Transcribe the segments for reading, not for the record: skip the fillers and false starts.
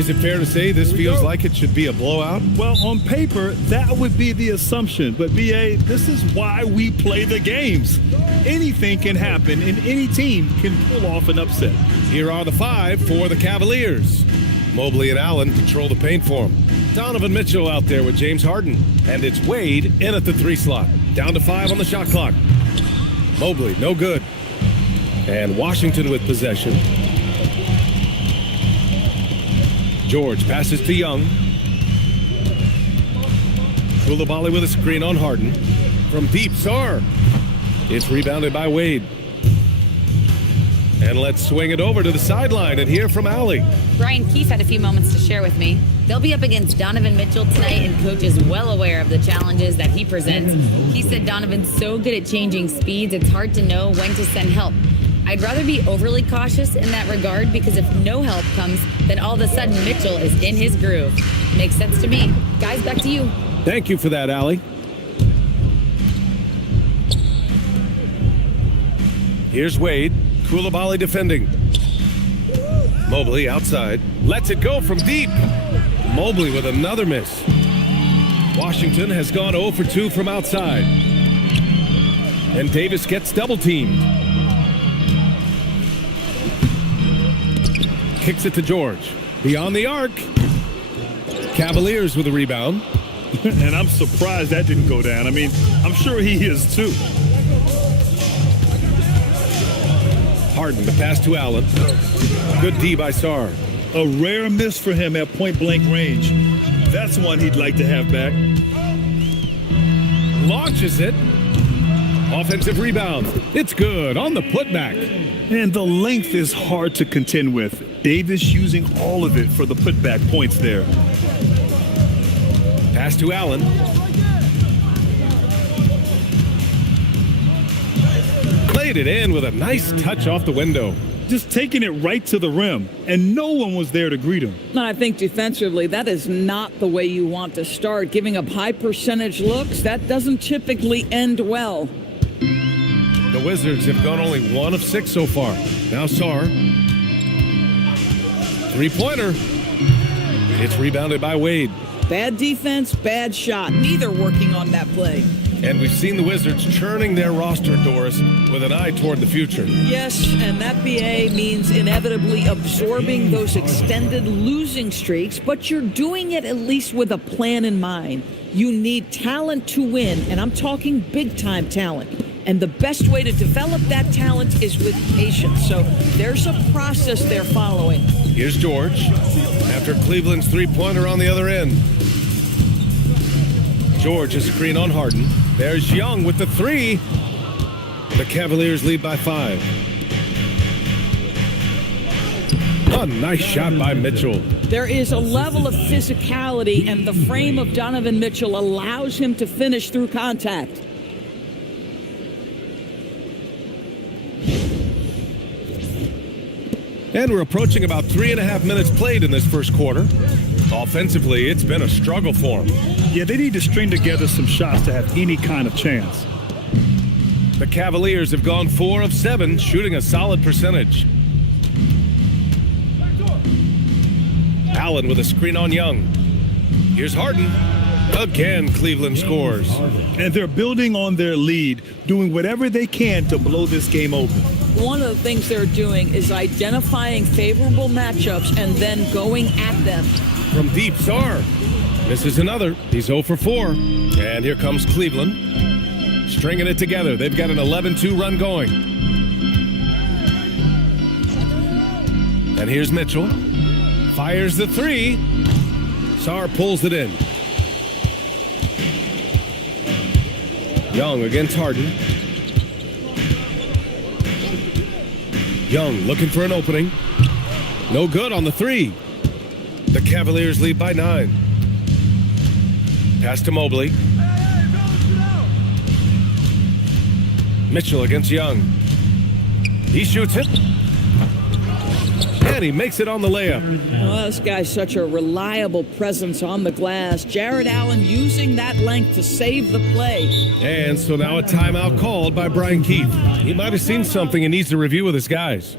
Is it fair to say this feels like it should be a blowout? Well, on paper, that would be the assumption. But, B.A., this is why we play the games. Anything can happen, and any team can pull off an upset. Here are the 5 for the Cavaliers. Mobley and Allen control the paint for him. Donovan Mitchell out there with James Harden. And it's Wade in at the 3 slot. Down to 5 on the shot clock. Mobley, no good. And Washington with possession. George passes to Young. Koulibaly with a screen on Harden. From deep, Sarr. It's rebounded by Wade. And let's swing it over to the sideline and hear from Allie. Brian Keefe had a few moments to share with me. They'll be up against Donovan Mitchell tonight, and Coach is well aware of the challenges that he presents. He said Donovan's so good at changing speeds, it's hard to know when to send help. I'd rather be overly cautious in that regard, because if no help comes, then all of a sudden Mitchell is in his groove. Makes sense to me. Guys, back to you. Thank you for that, Allie. Here's Wade. Koulibaly defending. Mobley outside. Lets it go from deep. Mobley with another miss. Washington has gone 0 for 2 from outside. And Davis gets double teamed. Kicks it to George. Beyond the arc. Cavaliers with a rebound. And I'm surprised that didn't go down. I mean, I'm sure he is too. Harden, the pass to Allen. Good D by Sarr. A rare miss for him at point-blank range. That's one he'd like to have back. Launches it. Offensive rebound. It's good on the putback. And the length is hard to contend with. Davis using all of it for the putback points there. Pass to Allen. Played it in with a nice touch off the window. Just taking it right to the rim, and no one was there to greet him. I think defensively, that is not the way you want to start. Giving up high percentage looks, that doesn't typically end well. The Wizards have gone only 1 of 6 so far. Now Sarr. Three-pointer. It's rebounded by Wade. Bad defense, bad shot. Neither working on that play. And we've seen the Wizards churning their roster, Doris, with an eye toward the future. Yes, and that BA means inevitably absorbing those extended losing streaks, but you're doing it at least with a plan in mind. You need talent to win, and I'm talking big-time talent. And the best way to develop that talent is with patience. So there's a process they're following. Here's George after Cleveland's three-pointer on the other end. George, a screen on Harden. There's Young with the 3. The Cavaliers lead by 5. A nice shot by Mitchell. There is a level of physicality, and the frame of Donovan Mitchell allows him to finish through contact. And we're approaching about 3.5 minutes played in this first quarter. Offensively, it's been a struggle for them. Yeah, they need to string together some shots to have any kind of chance. The Cavaliers have gone 4 of 7, shooting a solid percentage. Allen with a screen on Young. Here's Harden. Again, Cleveland scores. And they're building on their lead, doing whatever they can to blow this game open. One of the things they're doing is identifying favorable matchups and then going at them. From deep, Sarr. Misses another. He's 0 for 4. And here comes Cleveland. Stringing it together. They've got an 11-2 run going. And here's Mitchell. Fires the 3. Sarr pulls it in. Young against Harden. Young looking for an opening. No good on the 3. The Cavaliers lead by 9. Pass to Mobley. Mitchell against Young. He shoots it. And he makes it on the layup. Well, this guy's such a reliable presence on the glass. Jared Allen using that length to save the play. And so now a timeout called by Brian Keefe. He might have seen something and needs to review with his guys.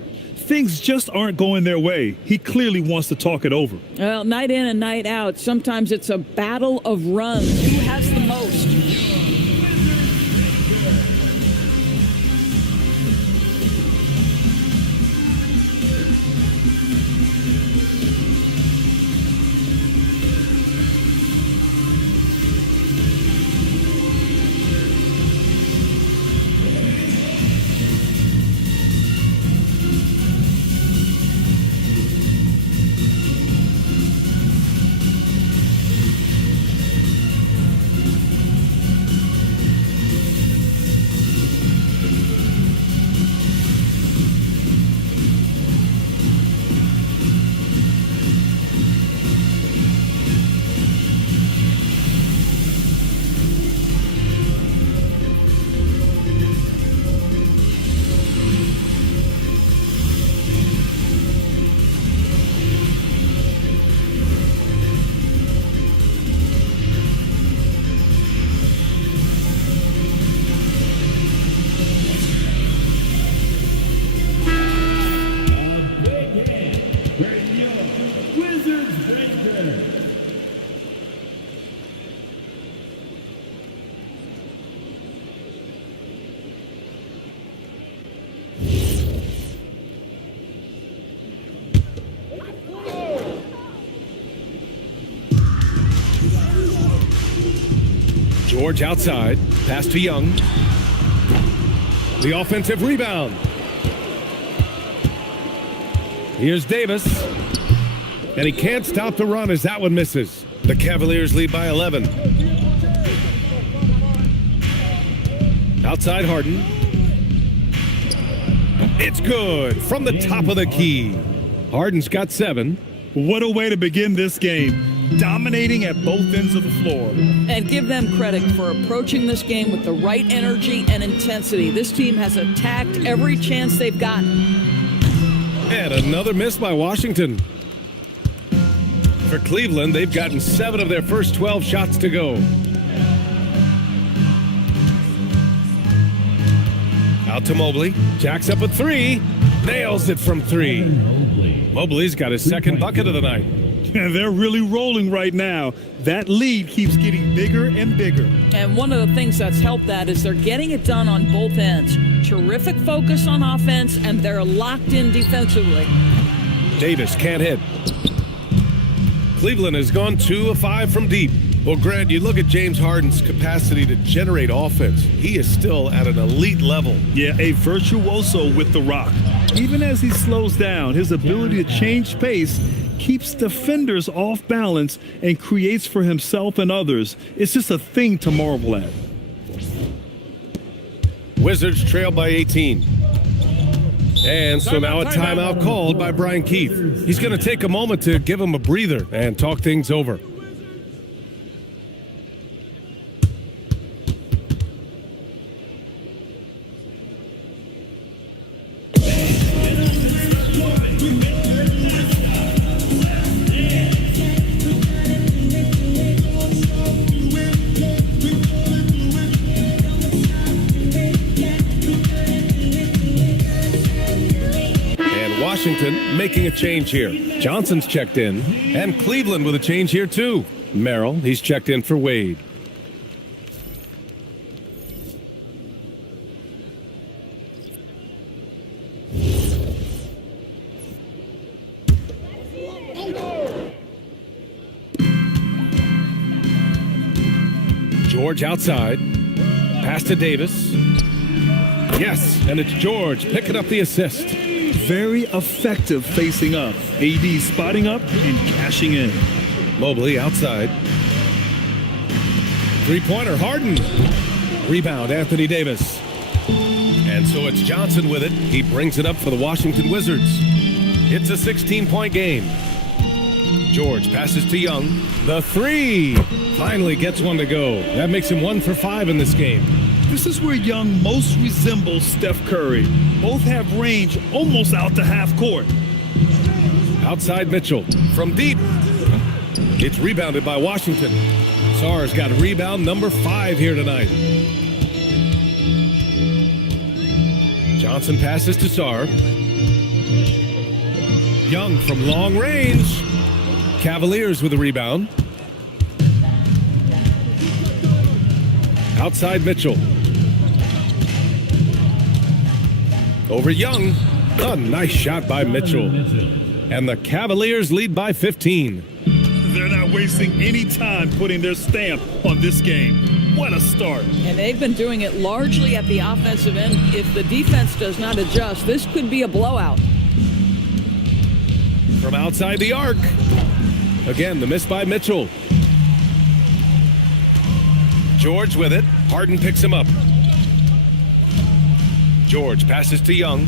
things just aren't going their way, he clearly wants to talk it over. Well, night in and night out, sometimes it's a battle of runs. Who has the most? George outside, pass to Young. The offensive rebound. Here's Davis. And he can't stop the run as that one misses. The Cavaliers lead by 11. Outside Harden. It's good from the top of the key. Harden's got 7. What a way to begin this game. Dominating at both ends of the floor. And give them credit for approaching this game with the right energy and intensity. This team has attacked every chance they've gotten. And another miss by Washington. For Cleveland, they've gotten 7 of their first 12 shots to go. Out to Mobley. Jacks up a 3. Nails it from 3. Mobley's got his second bucket of the night. And they're really rolling right now. That lead keeps getting bigger and bigger. And one of the things that's helped that is they're getting it done on both ends. Terrific focus on offense, and they're locked in defensively. Davis can't hit. Cleveland has gone 2 of 5 from deep. Well, Grant, you look at James Harden's capacity to generate offense. He is still at an elite level. Yeah, a virtuoso with the rock. Even as he slows down, his ability to change pace keeps defenders off balance and creates for himself and others. It's just a thing to marvel at. Wizards trail by 18. And so now a timeout called by Brian Keith. He's going to take a moment to give him a breather and talk things over. Washington making a change here. Johnson's checked in, and Cleveland with a change here too. Merrill, he's checked in for Wade. George outside. Pass to Davis. Yes, and it's George picking up the assist. Very effective facing up. AD spotting up and cashing in. Mobley outside. Three-pointer, Harden. Rebound, Anthony Davis. And so it's Johnson with it. He brings it up for the Washington Wizards. It's a 16-point game. George passes to Young. The 3 finally gets one to go. That makes him 1 for 5 in this game. This is where Young most resembles Steph Curry. Both have range almost out to half court. Outside Mitchell from deep. It's rebounded by Washington. Sarr's got rebound number 5 here tonight. Johnson passes to Sarr. Young from long range. Cavaliers with a rebound. Outside Mitchell. Over Young. A nice shot by Mitchell. And the Cavaliers lead by 15. They're not wasting any time putting their stamp on this game. What a start. And they've been doing it largely at the offensive end. If the defense does not adjust, this could be a blowout. From outside the arc. Again, the miss by Mitchell. George with it. Harden picks him up. George passes to Young.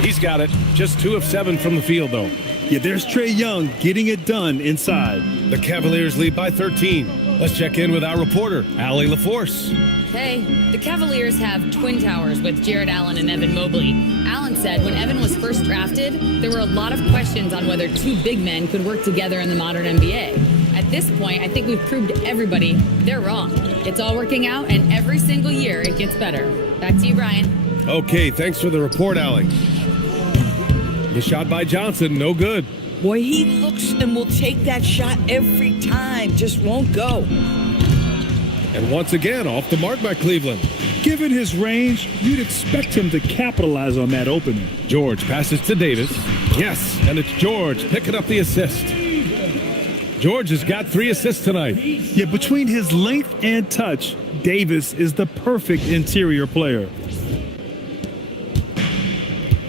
He's got it. Just 2 of 7 from the field, though. Yeah, there's Trae Young getting it done inside. The Cavaliers lead by 13. Let's check in with our reporter, Allie LaForce. Hey, the Cavaliers have twin towers with Jared Allen and Evan Mobley. Allen said when Evan was first drafted, there were a lot of questions on whether 2 big men could work together in the modern NBA. At this point, I think we've proved to everybody they're wrong. It's all working out, and every single year it gets better. Back to you, Brian. Okay, thanks for the report, Allie. The shot by Johnson, no good. Boy, he looks and will take that shot every time. Just won't go. And once again, off the mark by Cleveland. Given his range, you'd expect him to capitalize on that opening. George passes to Davis. Yes, and it's George picking up the assist. George has got 3 assists tonight. Yeah, between his length and touch, Davis is the perfect interior player.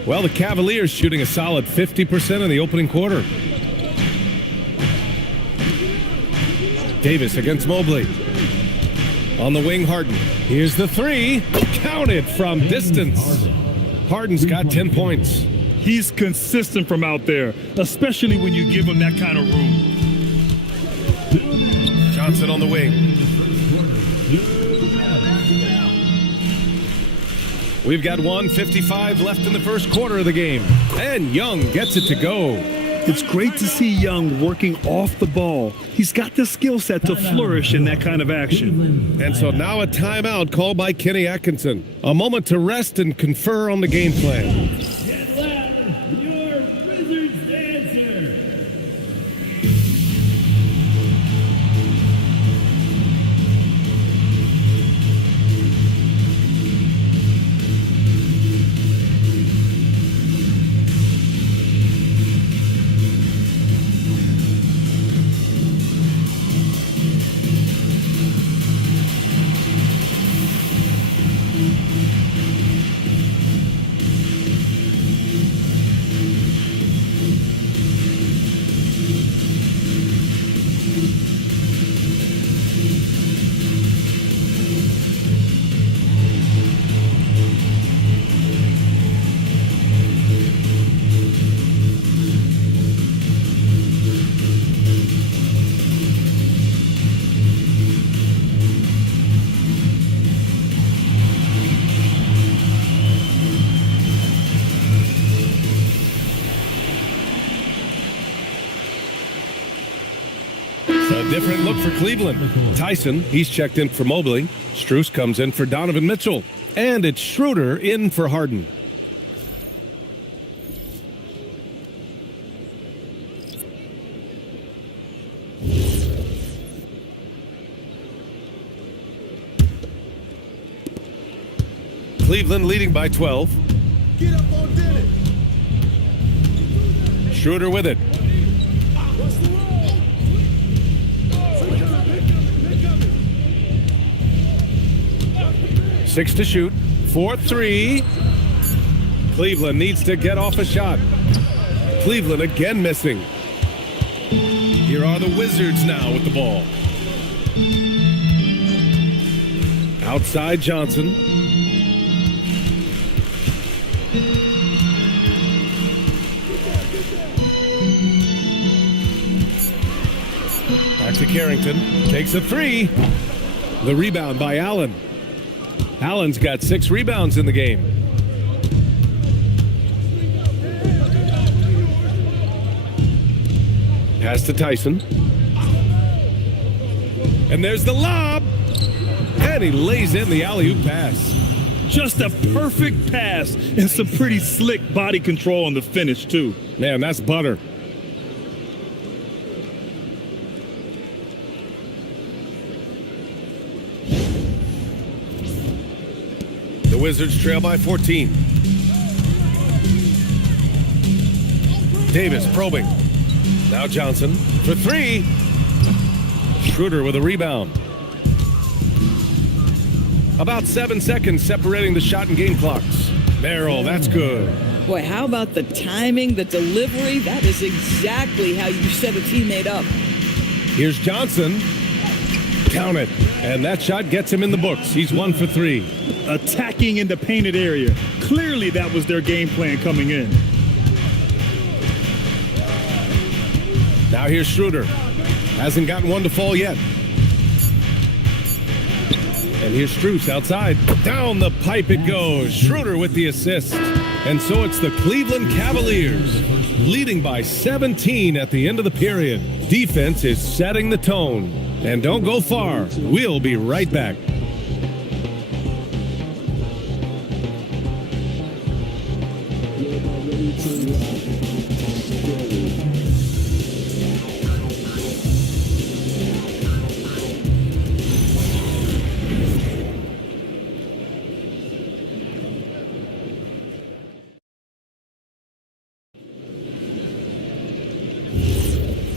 Well, the Cavaliers shooting a solid 50% in the opening quarter. Davis against Mobley. On the wing, Harden. Here's the 3. Counted from distance. Harden's got 10 points. He's consistent from out there, especially when you give him that kind of room. Johnson on the wing. We've got 1:55 left in the first quarter of the game. And Young gets it to go. It's great to see Young working off the ball. He's got the skill set to flourish in that kind of action. And so now a timeout called by Kenny Atkinson. A moment to rest and confer on the game plan. A different look for Cleveland. Tyson, he's checked in for Mobley. Strus comes in for Donovan Mitchell. And it's Schroeder in for Harden. Cleveland leading by 12. Get up on Dennis. Schroeder with it. 6 to shoot. 4-3. Cleveland needs to get off a shot. Cleveland again missing. Here are the Wizards now with the ball. Outside Johnson. Back to Carrington. Takes a 3. The rebound by Allen. Allen's got 6 rebounds in the game. Pass to Tyson. And there's the lob. And he lays in the alley-oop pass. Just a perfect pass and some pretty slick body control on the finish, too. Man, that's butter. The Wizards trail by 14. Davis probing. Now Johnson for three. Schroeder with a rebound. About 7 seconds separating the shot and game clocks. Merrill, that's good. Boy, how about the timing, the delivery? That is exactly how you set a teammate up. Here's Johnson. Count it. And that shot gets him in the books. He's 1 for 3. Attacking in the painted area. Clearly that was their game plan coming in. Now here's Schroeder. Hasn't gotten one to fall yet. And here's Strus outside. Down the pipe it goes. Schroeder with the assist. And so it's the Cleveland Cavaliers leading by 17 at the end of the period. Defense is setting the tone. And don't go far. We'll be right back.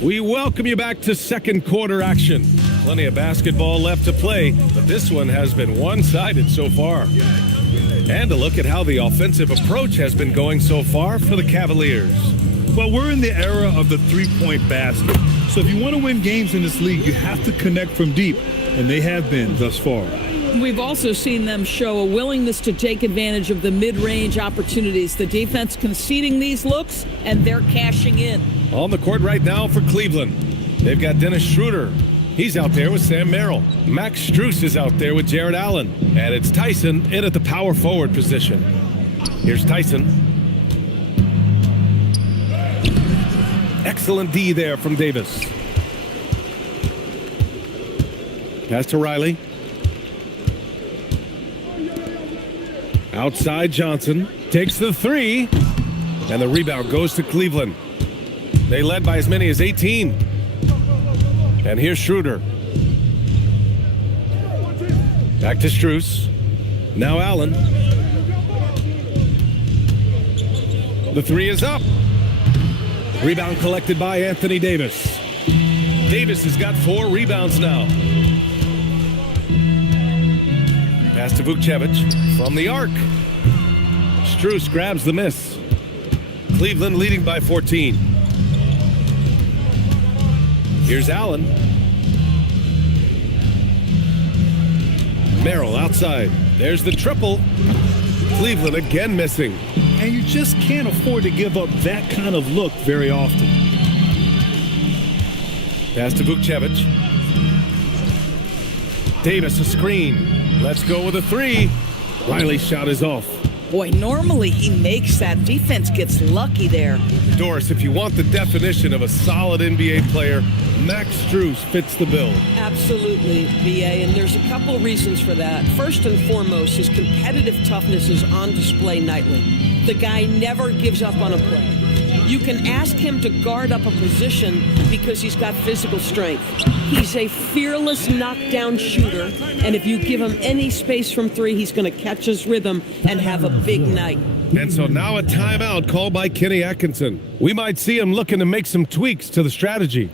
We welcome you back to second quarter action. Plenty of basketball left to play, but this one has been one-sided so far. And a look at how the offensive approach has been going so far for the Cavaliers. Well, we're in the era of the three-point basket. So if you want to win games in this league, you have to connect from deep, and they have been thus far. We've also seen them show a willingness to take advantage of the mid-range opportunities. The defense conceding these looks, and they're cashing in. On the court right now for Cleveland, they've got Dennis Schroeder. He's out there with Sam Merrill. Max Strus is out there with Jared Allen. And it's Tyson in at the power forward position. Here's Tyson. Excellent D there from Davis. Pass to Riley. Outside Johnson. Takes the three. And the rebound goes to Cleveland. They led by as many as 18. And here's Schroeder. Back to Strus. Now Allen. The three is up. Rebound collected by Anthony Davis. Davis has got 4 rebounds now. Pass to Vukcevic from the arc. Strus grabs the miss. Cleveland leading by 14. Here's Allen. Merrill outside. There's the triple. Cleveland again missing. And you just can't afford to give up that kind of look very often. Pass to Vukcevic. Davis a screen. Let's go with a three. Riley's shot is off. Boy, normally he makes that. Defense gets lucky there. Doris, if you want the definition of a solid NBA player, Max Strus fits the bill. Absolutely, BA, and there's a couple of reasons for that. First and foremost, his competitive toughness is on display nightly. The guy never gives up on a play. You can ask him to guard up a position because he's got physical strength. He's a fearless knockdown shooter, and if you give him any space from three, he's going to catch his rhythm and have a big night. And so now a timeout called by Kenny Atkinson. We might see him looking to make some tweaks to the strategy.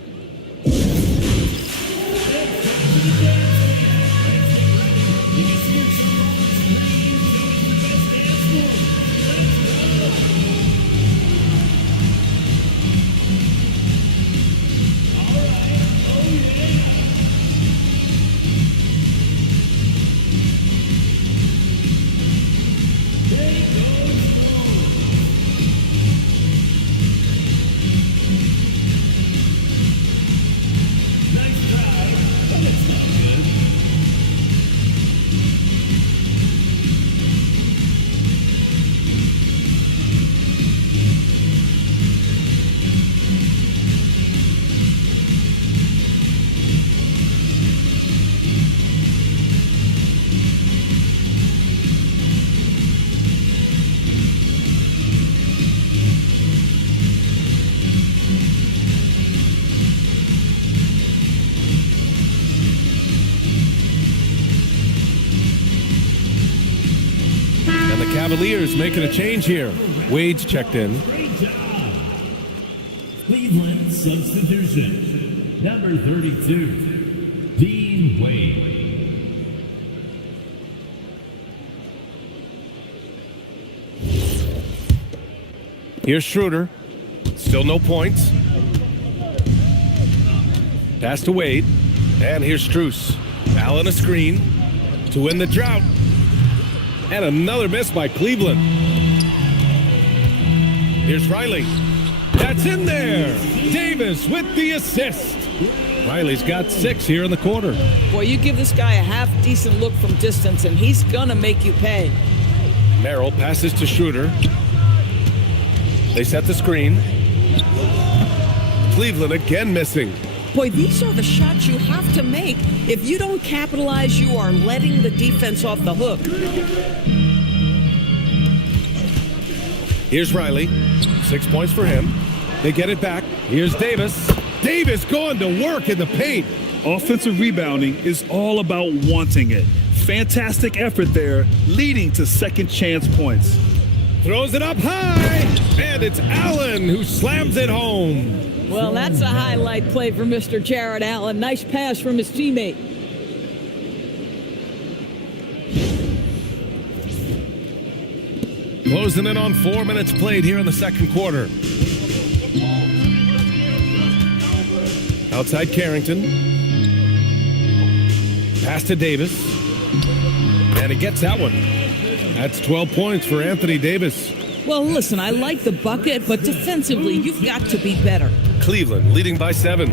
Cavaliers making a change here. Wade's checked in. Cleveland substitution. Number 32, Dean Wade. Here's Schroeder. Still no points. Pass to Wade. And here's Strus. Allen a screen to win the drought. And another miss by Cleveland. Here's Riley. That's in there. Davis with the assist. Riley's got 6 here in the quarter. Boy, you give this guy a half-decent look from distance, and he's going to make you pay. Merrill passes to Schroeder. They set the screen. Cleveland again missing. Boy, these are the shots you have to make. If you don't capitalize, you are letting the defense off the hook. Here's Riley. 6 points for him. They get it back. Here's Davis. Davis going to work in the paint. Offensive rebounding is all about wanting it. Fantastic effort there, leading to second chance points. Throws it up high. And it's Allen who slams it home. Well, that's a highlight play for Mr. Jared Allen. Nice pass from his teammate. Closing in on 4 minutes played here in the second quarter. Outside Carrington. Pass to Davis. And he gets that one. That's 12 points for Anthony Davis. Well, listen, I like the bucket, but defensively, you've got to be better. Cleveland leading by 7.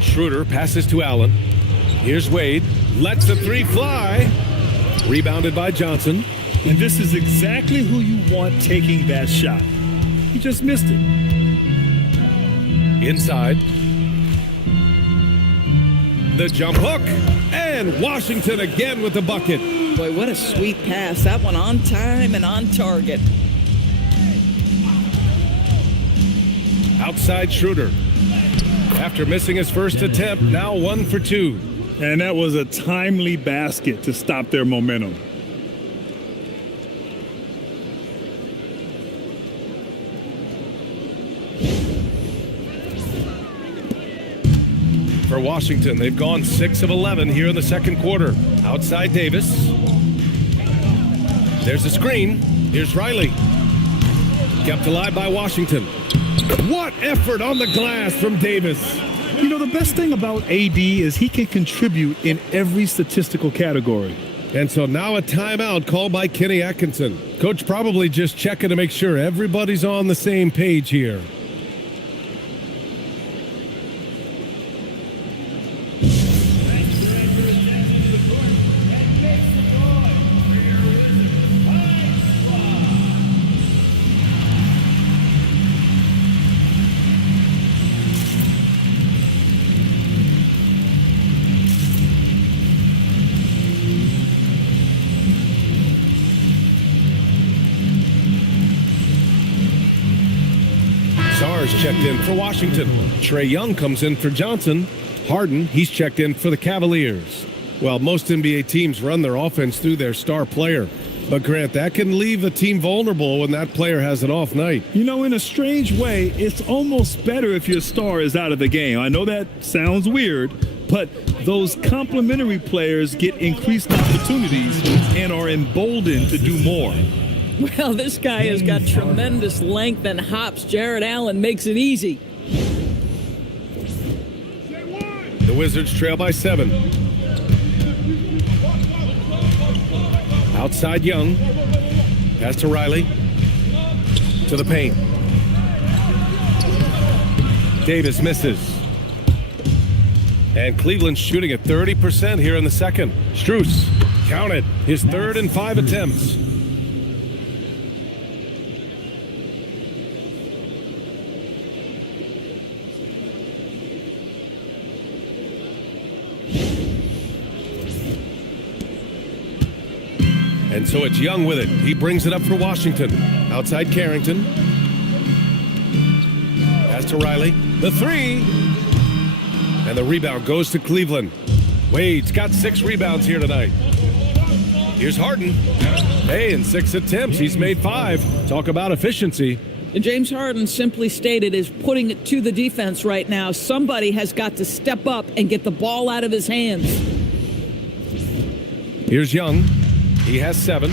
Schroeder passes to Allen. Here's Wade. Lets the 3 fly. Rebounded by Johnson. And this is exactly who you want taking that shot. He just missed it. Inside. The jump hook. And Washington again with the bucket. Boy, what a sweet pass. That one on time and on target. Outside Schroeder. After missing his first attempt, now 1 for 2. And that was a timely basket to stop their momentum. For Washington, they've gone 6 of 11 here in the second quarter. Outside Davis. There's a screen. Here's Riley. Kept alive by Washington. What effort on the glass from Davis. You know, the best thing about AD is he can contribute in every statistical category. And so now a timeout called by Kenny Atkinson. Coach probably just checking to make sure everybody's on the same page here. Checked in for Washington. Trae Young comes in for Johnson. Harden, he's checked in for the Cavaliers. Well, most NBA teams run their offense through their star player. But Grant, that can leave a team vulnerable when that player has an off night. You know, in a strange way, it's almost better if your star is out of the game. I know that sounds weird, but those complementary players get increased opportunities and are emboldened to do more. Well, this guy has got tremendous length and hops. Jared Allen makes it easy. The Wizards trail by 7. Outside Young. Pass to Riley. To the paint. Davis misses. And Cleveland's shooting at 30% here in the second. Strus, count it, his 3rd and 5 attempts. And so it's Young with it. He brings it up for Washington. Outside Carrington. Pass to Riley. The 3. And the rebound goes to Cleveland. Wade's got 6 rebounds here tonight. Here's Harden. Hey, in 6 attempts, he's made 5. Talk about efficiency. And James Harden, simply stated, is putting it to the defense right now. Somebody has got to step up and get the ball out of his hands. Here's Young. He has 7.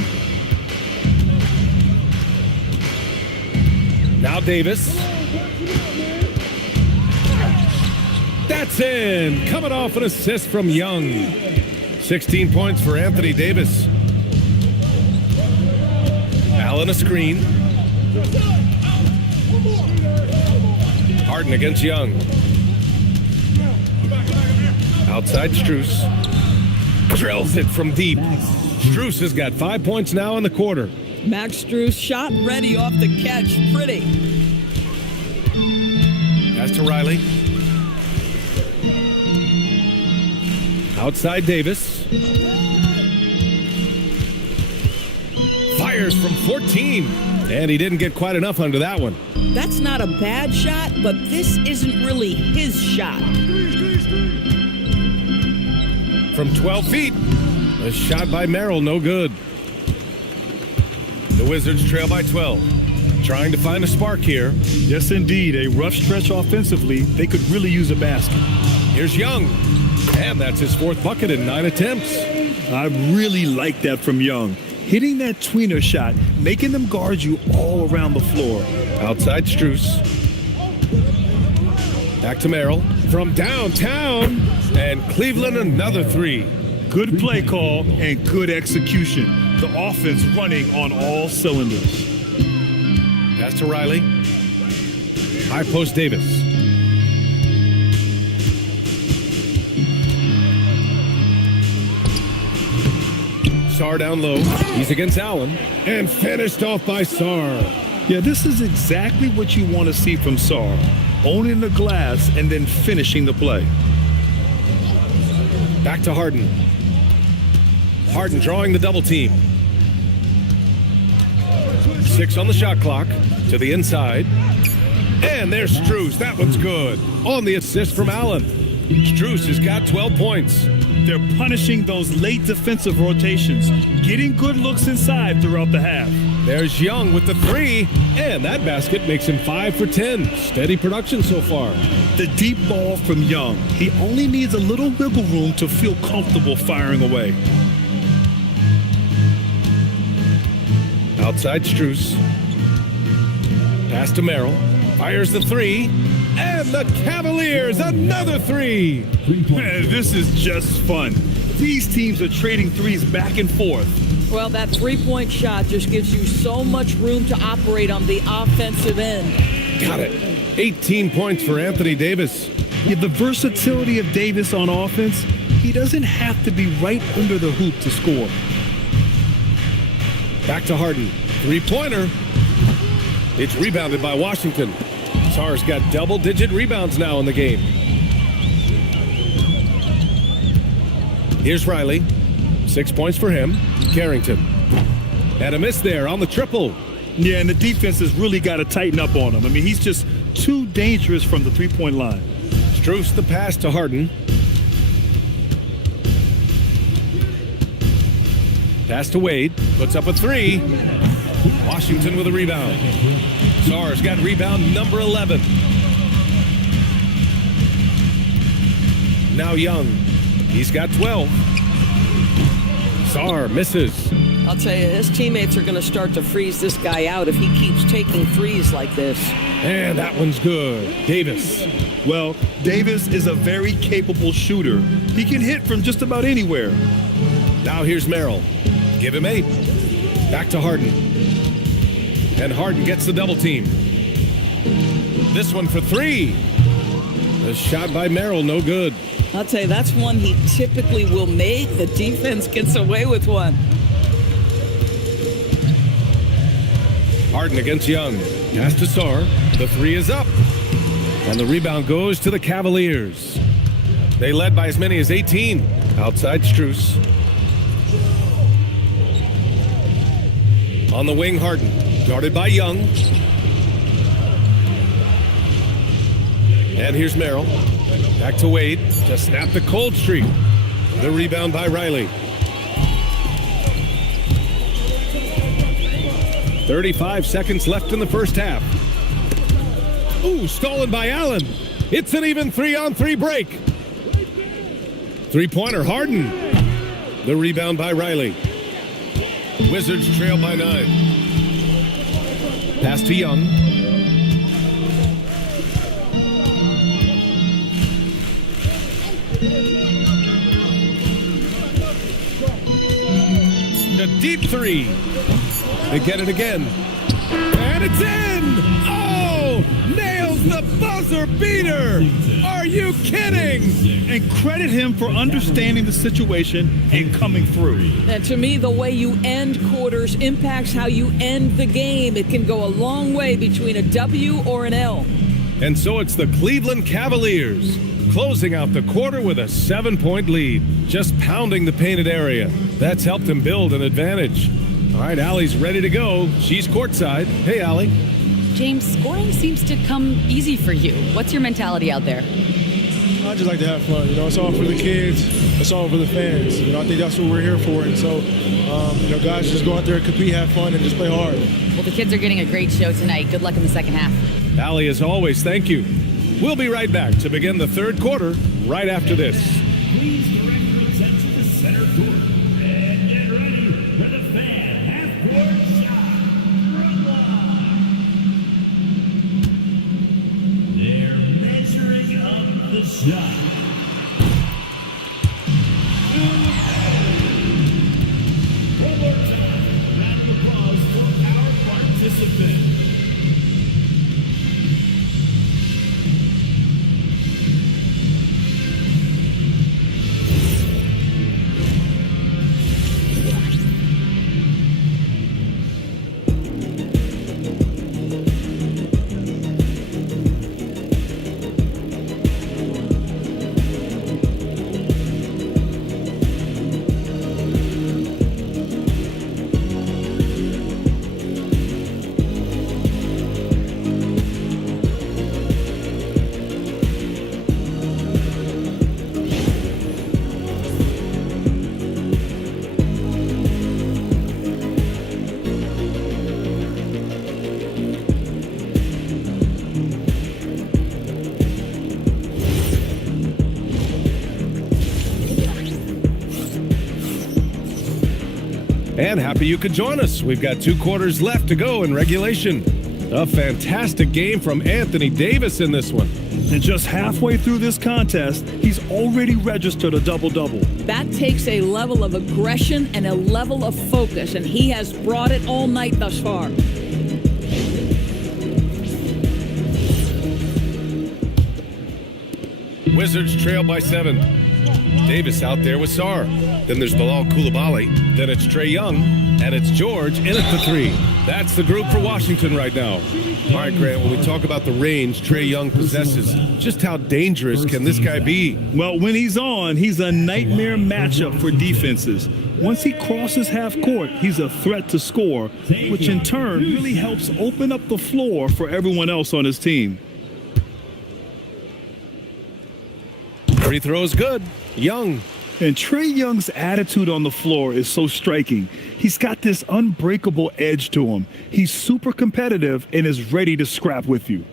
Now Davis. That's in. Coming off an assist from Young. 16 points for Anthony Davis. Allen a screen. Harden against Young. Outside Strus. Drills it from deep. Strus has got 5 points now in the quarter. Max Strus shot ready off the catch. Pretty. Pass to Riley. Outside Davis. Fires from 14. And he didn't get quite enough under that one. That's not a bad shot, but this isn't really his shot. From 12 feet. A shot by Merrill, no good. The Wizards trail by 12. Trying to find a spark here. Yes, indeed. A rough stretch offensively. They could really use a basket. Here's Young. And that's his 4th bucket in 9 attempts. I really like that from Young. Hitting that tweener shot, making them guard you all around the floor. Outside Strus. Back to Merrill. From downtown. And Cleveland another 3. Good play call and good execution. The offense running on all cylinders. Pass to Riley. High post Davis. Sarr down low. He's against Allen. And finished off by Sarr. Yeah, this is exactly what you want to see from Sarr. Owning the glass and then finishing the play. Back to Harden. Harden drawing the double team. 6 on the shot clock. To the inside. And there's Strus. That one's good. On the assist from Allen. Strus has got 12 points. They're punishing those late defensive rotations, getting good looks inside throughout the half. There's Young with the 3, and that basket makes him 5 for 10. Steady production so far. The deep ball from Young. He only needs a little wiggle room to feel comfortable firing away. Outside Strus. Pass to Merrill. Fires the 3. And the Cavaliers, another 3. Man, this is just fun. These teams are trading threes back and forth. Well, that three-point shot just gives you so much room to operate on the offensive end. Got it. 18 points for Anthony Davis. Yeah, the versatility of Davis on offense, he doesn't have to be right under the hoop to score. Back to Harden. 3-pointer. It's rebounded by Washington. Sarr's got double-digit rebounds now in the game. Here's Riley. 6 points for him. Carrington. And a miss there on the triple. Yeah, and the defense has really got to tighten up on him. I mean, he's just too dangerous from the three-point line. Strus the pass to Harden. Pass to Wade. Puts up a 3. Washington with a rebound. Sarr's got rebound number 11. Now Young. He's got 12. Sarr misses. I'll tell you, his teammates are going to start to freeze this guy out if he keeps taking threes like this. And that one's good. Davis. Well, Davis is a very capable shooter. He can hit from just about anywhere. Now here's Merrill. Give him 8. Back to Harden. And Harden gets the double team. This one for 3. The shot by Merrill, no good. I'll tell you, that's one he typically will make. The defense gets away with one. Harden against Young. Pass to Sarr. The 3 is up. And the rebound goes to the Cavaliers. They led by as many as 18. Outside Strus. On the wing, Harden. Guarded by Young. And here's Merrill. Back to Wade to snap the cold streak. The rebound by Riley. 35 seconds left in the first half. Ooh, stolen by Allen. It's an even 3-on-3 break. Three-pointer, Harden. The rebound by Riley. Wizards trail by 9. Pass to Young. A deep three. They get it again. And it's in! Oh! Nails the buzzer beater! Are you kidding? And credit him for understanding the situation and coming through. And to me, the way you end quarters impacts how you end the game. It can go a long way between a W or an L. And so it's the Cleveland Cavaliers closing out the quarter with a 7-point lead, just pounding the painted area. That's helped them build an advantage. All right, Allie's ready to go. She's courtside. Hey, Allie. James, scoring seems to come easy for you. What's your mentality out there? I just like to have fun. It's all for the kids. It's all for the fans. I think that's what we're here for. And so, guys, just go out there and compete, have fun, and just play hard. Well, the kids are getting a great show tonight. Good luck in the second half. Allie, as always, thank you. We'll be right back to begin the third quarter right after this. Please direct your attention to center court. And get ready for the fan half-court shot. Run line. They're measuring up the shot. One more time. Round of applause for our participants. And happy you could join us. We've got 2 quarters left to go in regulation. A fantastic game from Anthony Davis in this one. And just halfway through this contest, he's already registered a double-double. That takes a level of aggression and a level of focus, and he has brought it all night thus far. Wizards trail by 7. Davis out there with Sarr. Then there's Bilal Coulibaly. Then it's Trae Young. And it's George in at the 3. That's the group for Washington right now. All right, Grant, when we talk about the range Trae Young possesses, just how dangerous can this guy be? Well, when he's on, he's a nightmare matchup for defenses. Once he crosses half court, he's a threat to score, which in turn really helps open up the floor for everyone else on his team. Free throw is good. Young. And Trae Young's attitude on the floor is so striking. He's got this unbreakable edge to him. He's super competitive and is ready to scrap with you.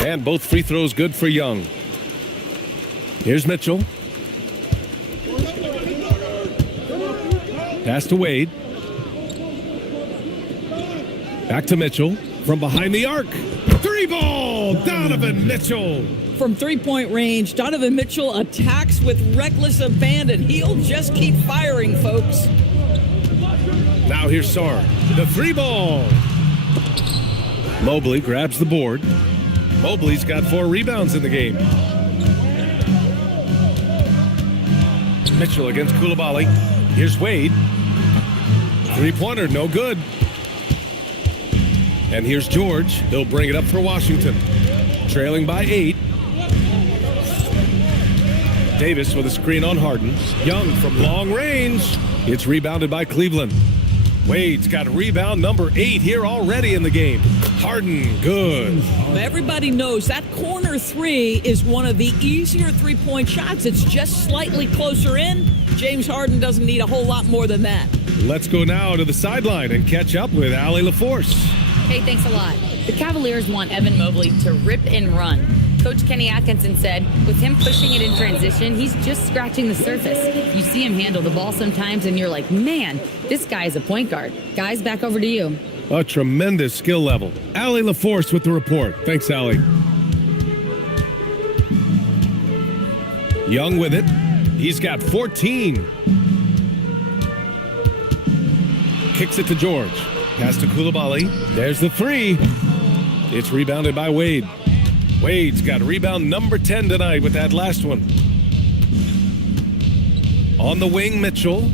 And both free throws good for Young. Here's Mitchell. Pass to Wade. Back to Mitchell. From behind the arc. 3 ball! Donovan Mitchell. From three-point range, Donovan Mitchell attacks with reckless abandon. He'll just keep firing, folks. Now here's Sarr. The 3 ball. Mobley grabs the board. Mobley's got 4 rebounds in the game. Mitchell against Coulibaly. Here's Wade. 3-pointer, no good. And here's George. He'll bring it up for Washington. Trailing by 8. Davis with a screen on Harden. Young from long range. It's rebounded by Cleveland. Wade's got rebound number 8 here already in the game. Harden, good. Everybody knows that corner three is one of the easier three-point shots. It's just slightly closer in. James Harden doesn't need a whole lot more than that. Let's go now to the sideline and catch up with Allie LaForce. Hey, thanks a lot. The Cavaliers want Evan Mobley to rip and run. Coach Kenny Atkinson said, with him pushing it in transition, he's just scratching the surface. You see him handle the ball sometimes, and you're like, man, this guy is a point guard. Guys, back over to you. A tremendous skill level. Allie LaForce with the report. Thanks, Allie. Young with it. He's got 14. Kicks it to George. Pass to Coulibaly. There's the 3. It's rebounded by Wade. Wade's got rebound number 10 tonight with that last one. On the wing, Mitchell.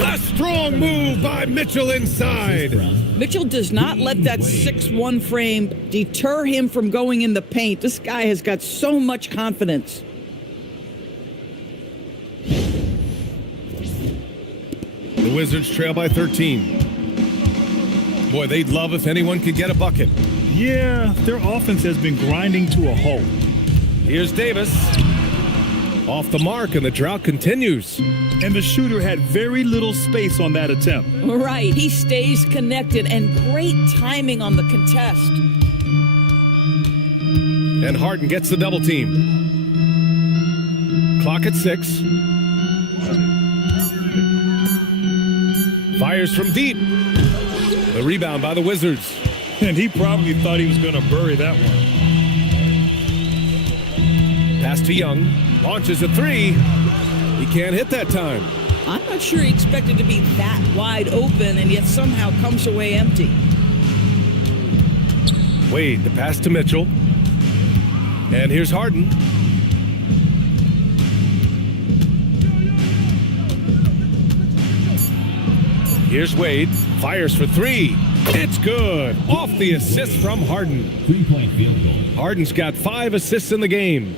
A strong move by Mitchell inside. Mitchell does not let that 6'1" frame deter him from going in the paint. This guy has got so much confidence. The Wizards trail by 13. Boy, they'd love if anyone could get a bucket. Yeah, their offense has been grinding to a halt. Here's Davis. Off the mark, and the drought continues. And the shooter had very little space on that attempt. Right, he stays connected, and great timing on the contest. And Harden gets the double team. Clock at 6. Fires from deep. The rebound by the Wizards. And he probably thought he was going to bury that one. Pass to Young. Launches a 3. He can't hit that time. I'm not sure he expected to be that wide open and yet somehow comes away empty. Wade, the pass to Mitchell. And here's Harden. Here's Wade. Fires for 3. It's good. Off the assist from Harden. 3-point field goal. Harden's got 5 assists in the game.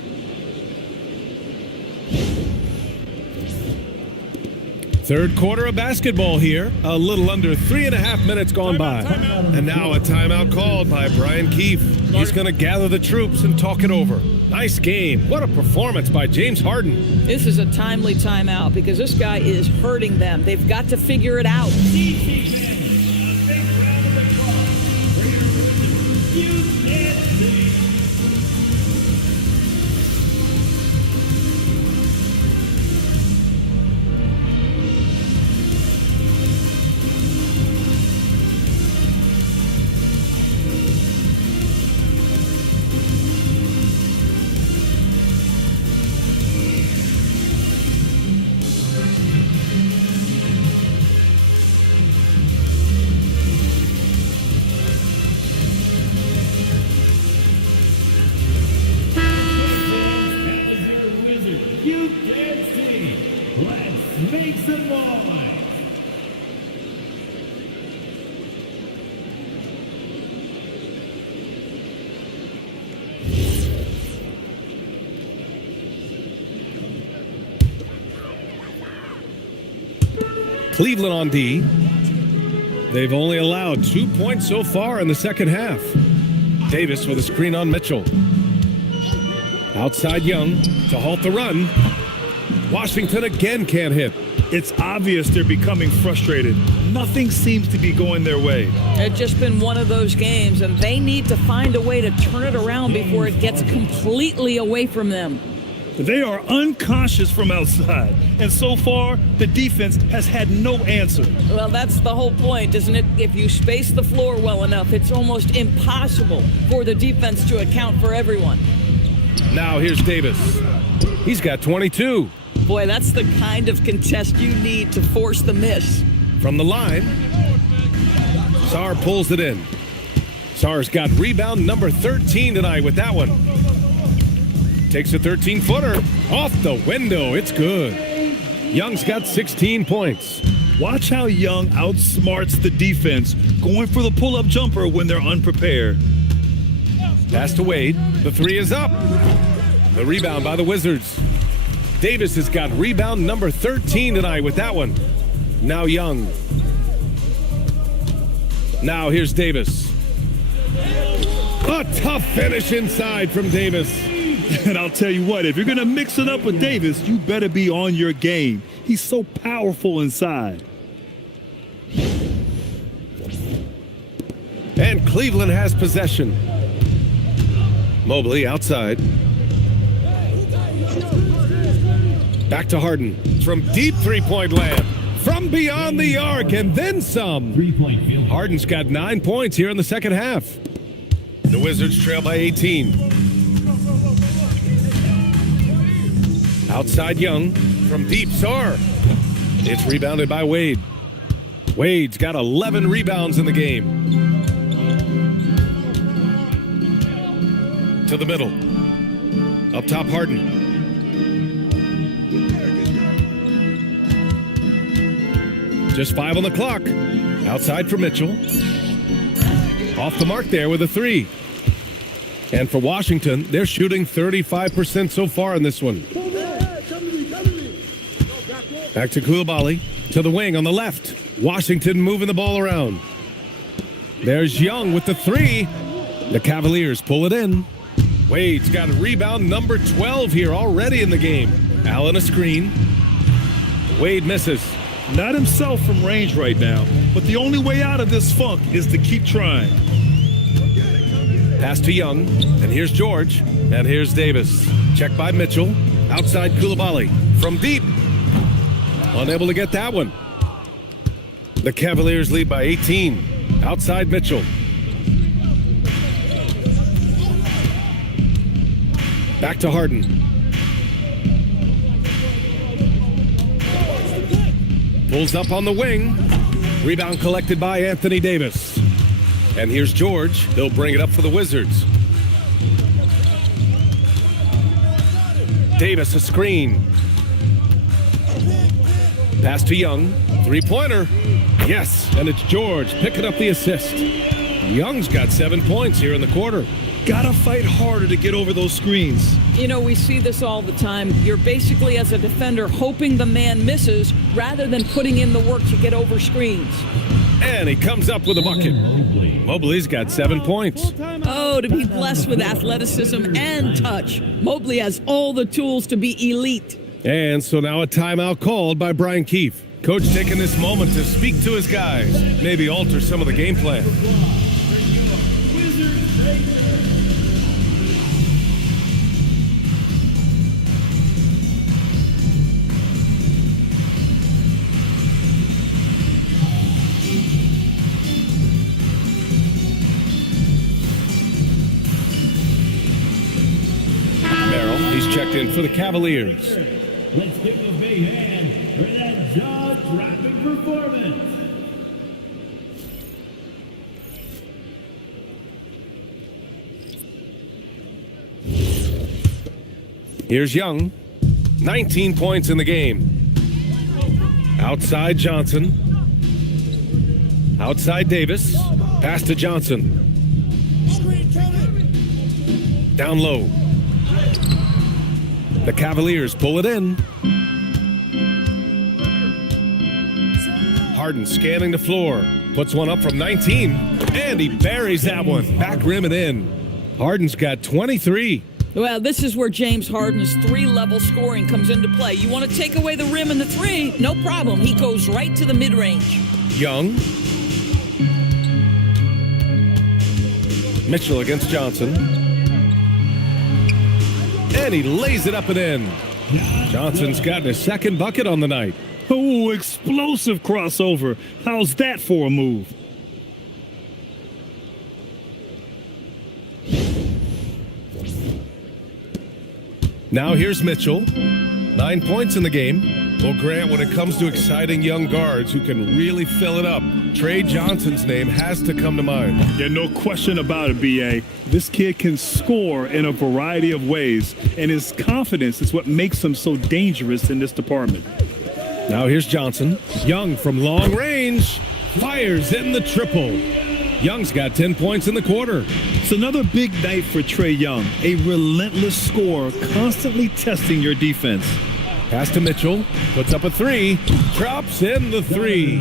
Third quarter of basketball here. A little under 3.5 minutes gone by. And now a timeout called by Brian Keefe. He's going to gather the troops and talk it over. Nice game. What a performance by James Harden. This is a timely timeout because this guy is hurting them. They've got to figure it out. Make some noise. Cleveland on D. They've only allowed 2 points so far in the second half. Davis with a screen on Mitchell. Outside Young to halt the run. Washington again can't hit. It's obvious they're becoming frustrated. Nothing seems to be going their way. It's just been one of those games, and they need to find a way to turn it around before it gets completely away from them. They are unconscious from outside, and so far, the defense has had no answer. Well, that's the whole point, isn't it? If you space the floor well enough, it's almost impossible for the defense to account for everyone. Now here's Davis. He's got 22. Boy, that's the kind of contest you need to force the miss. From the line, Sarr pulls it in. Sarr's got rebound number 13 tonight with that one. Takes a 13-footer off the window. It's good. Young's got 16 points. Watch how Young outsmarts the defense, going for the pull-up jumper when they're unprepared. Pass to Wade. The 3 is up. The rebound by the Wizards. Davis has got rebound number 13 tonight with that one. Now Young. Now here's Davis. A tough finish inside from Davis. And I'll tell you what, if you're going to mix it up with Davis, you better be on your game. He's so powerful inside. And Cleveland has possession. Mobley outside. Back to Harden. From deep three-point land. From beyond the arc and then some. 3-point field. Harden's got 9 points here in the second half. The Wizards trail by 18. Outside Young. From deep, Sarr. It's rebounded by Wade. Wade's got 11 rebounds in the game. To the middle. Up top, Harden. Just 5 on the clock. Outside for Mitchell. Off the mark there with a 3. And for Washington, they're shooting 35% so far in this one. Back to Koulibaly. To the wing on the left. Washington moving the ball around. There's Young with the 3. The Cavaliers pull it in. Wade's got a rebound number 12 here already in the game. Allen a screen. Wade misses. Not himself from range right now, but the only way out of this funk is to keep trying. Pass to Young, and here's George, and here's Davis. Check by Mitchell. Outside Koulibaly. From deep. Unable to get that one. The Cavaliers lead by 18. Outside Mitchell. Back to Harden. Pulls up on the wing. Rebound collected by Anthony Davis. And here's George. He'll bring it up for the Wizards. Davis a screen. Pass to Young. Three-pointer. Yes, and it's George picking up the assist. Young's got 7 points here in the quarter. Gotta fight harder to get over those screens. You know, we see this all the time. You're basically, as a defender, hoping the man misses rather than putting in the work to get over screens. And he comes up with a bucket. Mobley's got 7 points. Oh, to be blessed with athleticism and touch. Mobley has all the tools to be elite. And so now a timeout called by Brian Keefe. Coach taking this moment to speak to his guys, maybe alter some of the game plan. He's checked in for the Cavaliers. Let's give him a big hand for that jaw-dropping performance. Here's Young. 19 points in the game. Outside Johnson. Outside Davis. Pass to Johnson. Down low. The Cavaliers pull it in. Harden scanning the floor. Puts one up from 19. And he buries that one. Back rim and in. Harden's got 23. Well, this is where James Harden's three-level scoring comes into play. You want to take away the rim and the three? No problem. He goes right to the mid-range. Young. Mitchell against Johnson. And he lays it up and in. Johnson's gotten his second bucket on the night. Oh, explosive crossover. How's that for a move? Now here's Mitchell. 9 points in the game. Well, Grant, when it comes to exciting young guards who can really fill it up, Trey Johnson's name has to come to mind. Yeah, no question about it, B.A. This kid can score in a variety of ways, and his confidence is what makes him so dangerous in this department. Now here's Johnson. Young from long range. Fires in the triple. Young's got 10 points in the quarter. It's another big night for Trae Young, a relentless scorer constantly testing your defense. Pass to Mitchell. Puts up a three. Drops in the three.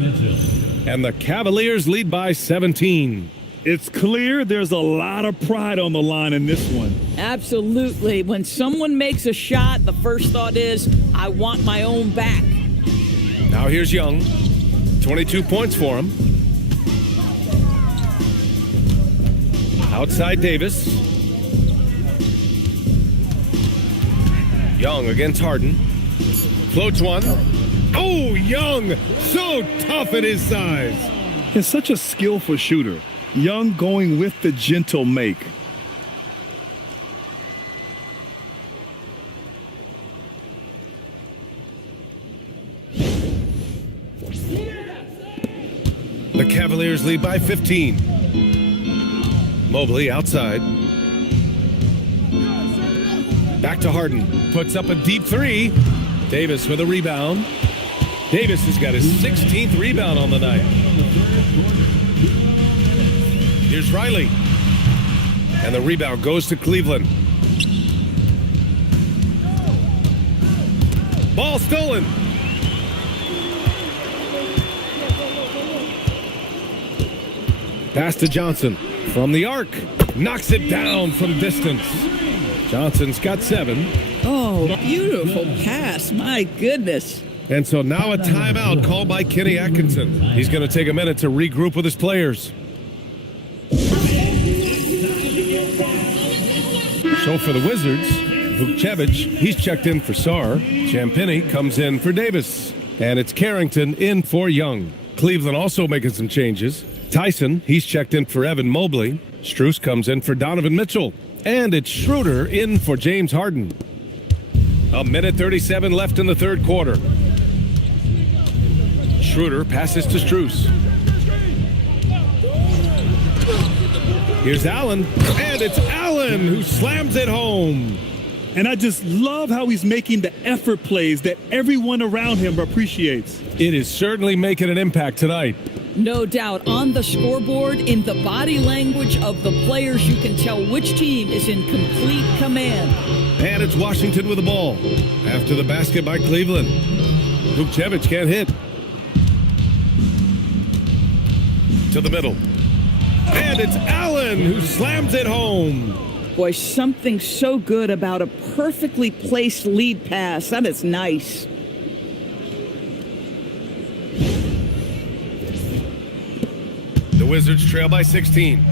And the Cavaliers lead by 17. It's clear there's a lot of pride on the line in this one. Absolutely. When someone makes a shot, the first thought is, I want my own back. Now here's Young. 22 points for him. Outside Davis. Young against Harden. Floats one. Oh, Young! So tough at his size. He's such a skillful shooter. Young going with the gentle make. The Cavaliers lead by 15. Mobley outside. Back to Harden. Puts up a deep three. Davis with a rebound. Davis has got his 16th rebound on the night. Here's Riley. And the rebound goes to Cleveland. Ball stolen. Pass to Johnson from the arc. Knocks it down from distance. Johnson's got 7. Oh, beautiful pass. My goodness. And so now a timeout called by Kenny Atkinson. He's going to take a minute to regroup with his players. So for the Wizards, Vukcevic, he's checked in for Sarr. Champagnie comes in for Davis. And it's Carrington in for Young. Cleveland also making some changes. Tyson, he's checked in for Evan Mobley. Strus comes in for Donovan Mitchell. And it's Schroeder in for James Harden. A minute 37 left in the third quarter. Schroeder passes to Strus. Here's Allen, and it's Allen who slams it home. And I just love how he's making the effort plays that everyone around him appreciates. It is certainly making an impact tonight. No doubt. On the scoreboard, in the body language of the players, you can tell which team is in complete command. And it's Washington with the ball. After the basket by Cleveland. Vukcevic can't hit. To the middle. And it's Allen who slams it home. Boy, something so good about a perfectly placed lead pass. That is nice. The Wizards trail by 16.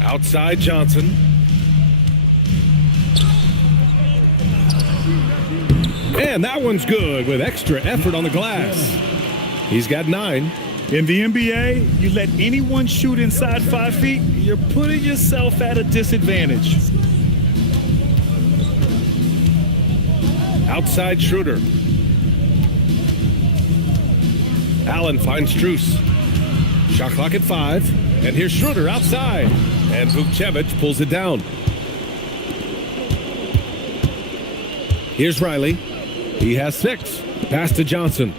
Outside Johnson. And that one's good with extra effort on the glass. He's got 9. In the NBA, you let anyone shoot inside 5 feet, you're putting yourself at a disadvantage. Outside Schroeder. Allen finds Strus. Shot clock at 5. And here's Schroeder outside. And Vukcevic pulls it down. Here's Riley. He has 6. Pass to Johnson.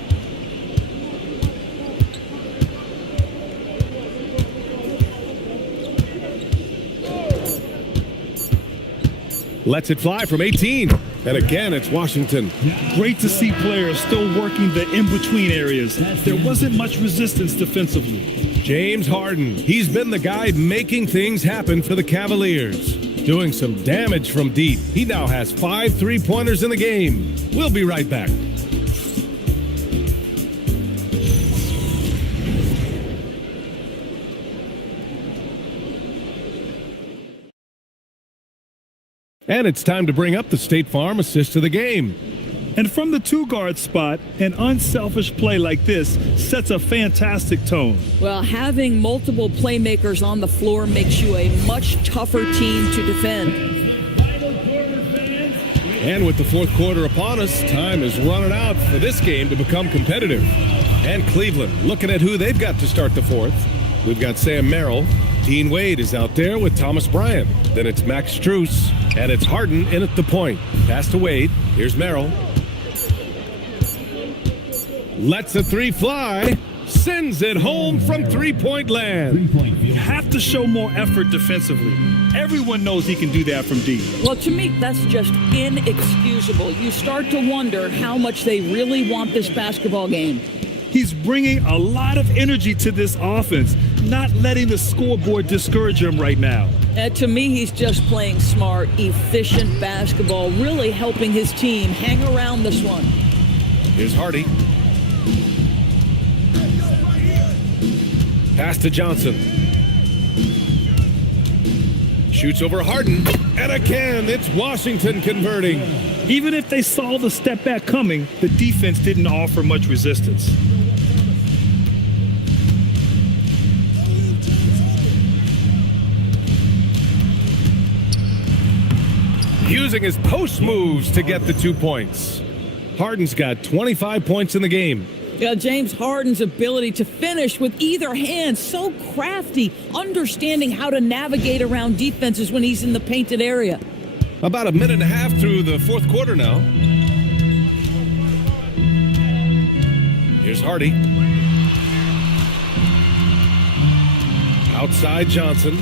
Lets it fly from 18. And again, it's Washington. Great to see players still working the in-between areas. There wasn't much resistance defensively. James Harden. He's been the guy making things happen for the Cavaliers. Doing some damage from deep. He now has 5 3-pointers in the game. We'll be right back. And it's time to bring up the State Farm assist of the game. And from the 2-guard spot, an unselfish play like this sets a fantastic tone. Well, having multiple playmakers on the floor makes you a much tougher team to defend. And with the fourth quarter upon us, time is running out for this game to become competitive. And Cleveland looking at who they've got to start the fourth. We've got Sam Merrill. Dean Wade is out there with Thomas Bryant. Then it's Max Strus. And it's Harden in at the point. Pass to Wade. Here's Merrill. Lets the 3 fly. Sends it home from three-point land. Three-point You field. have to show more effort defensively. Everyone knows he can do that from deep. Well, to me, that's just inexcusable. You start to wonder how much they really want this basketball game. He's bringing a lot of energy to this offense, not letting the scoreboard discourage him right now. To me, he's just playing smart, efficient basketball, really helping his team hang around this one. Here's Hardy. Pass to Johnson. Shoots over Harden. And again, it's Washington converting. Even if they saw the step back coming, the defense didn't offer much resistance. Using his post moves to get the 2 points. Harden's got 25 points in the game. James Harden's ability to finish with either hand, so crafty, understanding how to navigate around defenses when he's in the painted area. About a minute and a half through the fourth quarter now. Here's Hardy. Outside Johnson.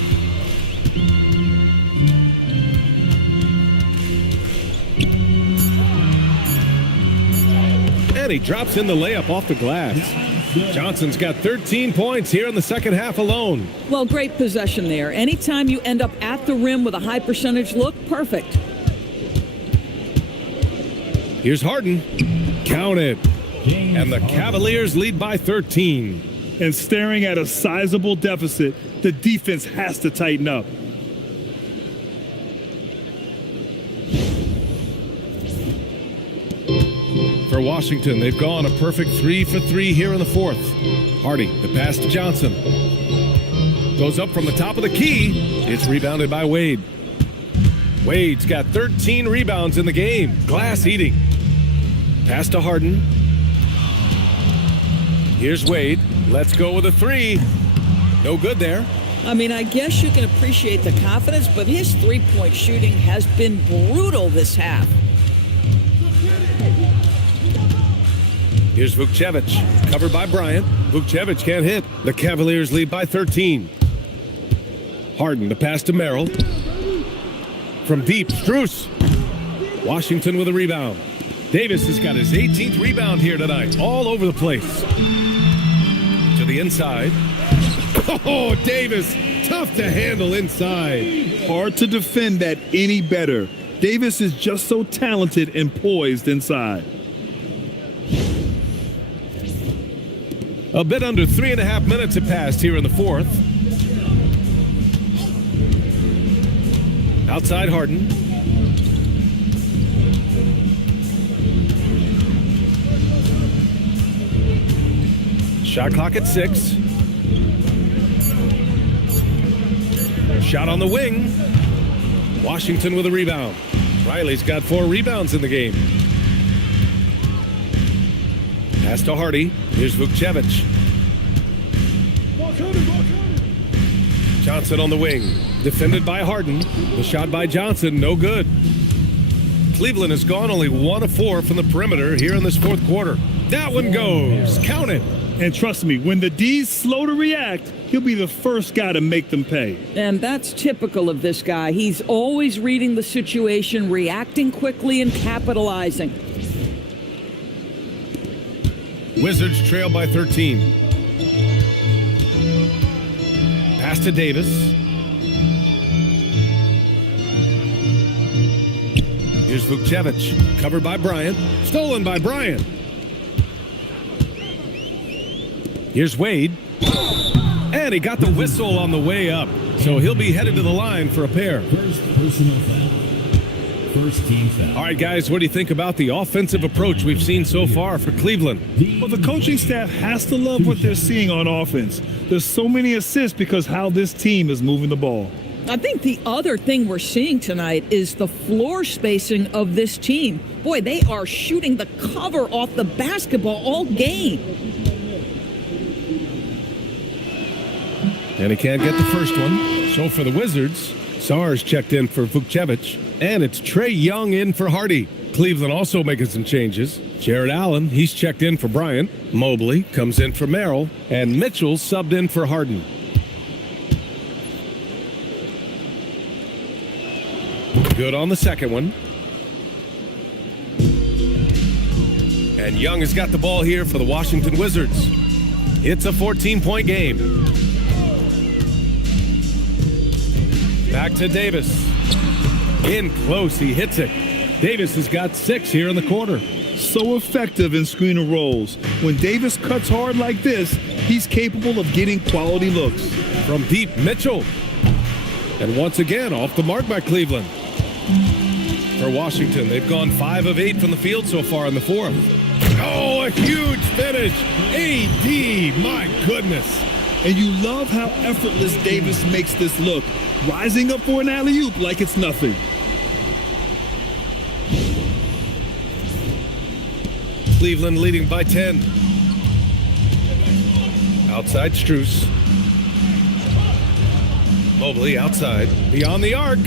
And he drops in the layup off the glass. Johnson's got 13 points here in the second half alone. Well, great possession there. Anytime you end up at the rim with a high percentage look, perfect. Here's Harden. Count it. And the Cavaliers lead by 13. And staring at a sizable deficit, the defense has to tighten up. For Washington, they've gone a perfect 3 for 3 here in the fourth. Hardy, the pass to Johnson. Goes up from the top of the key. It's rebounded by Wade. Wade's got 13 rebounds in the game. Glass eating. Pass to Harden. Here's Wade. Let's go with a three. No good there. I mean, I guess you can appreciate the confidence, but his three-point shooting has been brutal this half. Here's Vukcevic, covered by Bryant. Vukcevic can't hit. The Cavaliers lead by 13. Harden, the pass to Merrill. From deep, Strus. Washington with a rebound. Davis has got his 18th rebound here tonight. All over the place. To the inside. Oh, Davis, tough to handle inside. Hard to defend that any better. Davis is just so talented and poised inside. A bit under 3.5 minutes have passed here in the fourth. Outside Harden. Shot clock at 6. Shot on the wing. Washington with a rebound. Riley's got 4 rebounds in the game. Pass to Hardy. Here's Vukcevic. Johnson on the wing. Defended by Harden. The shot by Johnson, no good. Cleveland has gone only 1 of 4 from the perimeter here in this fourth quarter. That one goes. Count it. And trust me, when the D's slow to react, he'll be the first guy to make them pay. And that's typical of this guy. He's always reading the situation, reacting quickly, and capitalizing. Wizards trail by 13. Pass to Davis. Here's Vukcevic, covered by Bryant. Stolen by Bryant. Here's Wade. And he got the whistle on the way up. So he'll be headed to the line for a pair. First personal foul. First team foul. All right, guys, what do you think about the offensive approach we've seen so far for Cleveland? Well, the coaching staff has to love what they're seeing on offense. There's so many assists because how this team is moving the ball. I think the other thing we're seeing tonight is the floor spacing of this team. Boy, they are shooting the cover off the basketball all game. And he can't get the first one. So for the Wizards, Sars checked in for Vukcevic. And it's Trae Young in for Hardy. Cleveland also making some changes. Jared Allen, he's checked in for Bryant. Mobley comes in for Merrill. And Mitchell subbed in for Harden. Good on the second one. And Young has got the ball here for the Washington Wizards. It's a 14-point game. Back to Davis. In close, he hits it. Davis has got 6 here in the quarter. So effective in screen and rolls. When Davis cuts hard like this, he's capable of getting quality looks. From deep, Mitchell. And once again, off the mark by Cleveland. For Washington, they've gone 5 of 8 from the field so far in the fourth. Oh, a huge finish. AD, my goodness. And you love how effortless Davis makes this look, rising up for an alley-oop like it's nothing. Cleveland leading by 10. Outside Strus. Mobley outside. Beyond the arc.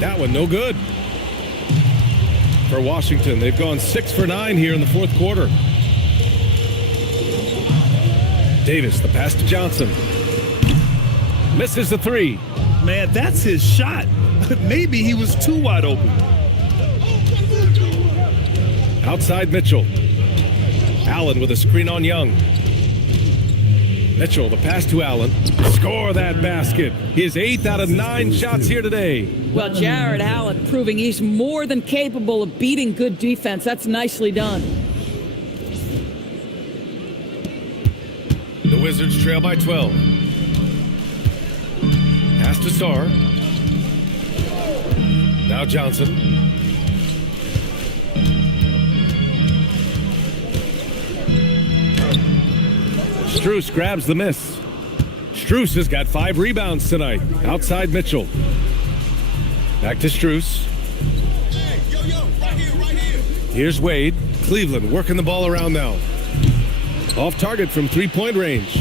That one no good. For Washington, they've gone 6 for 9 here in the fourth quarter. Davis, the pass to Johnson. Misses the 3. Man, that's his shot. Maybe he was too wide open. Outside Mitchell. Allen with a screen on Young. Mitchell, the pass to Allen. Score that basket. His 8th out of 9 shots here today. Well, Jared Allen proving he's more than capable of beating good defense. That's nicely done. The Wizards trail by 12. Pass to Sarr. Now Johnson. Strus grabs the miss. Strus has got 5 rebounds tonight. Outside Mitchell. Back to Strus. Here's Wade. Cleveland working the ball around now. Off target from 3-point range.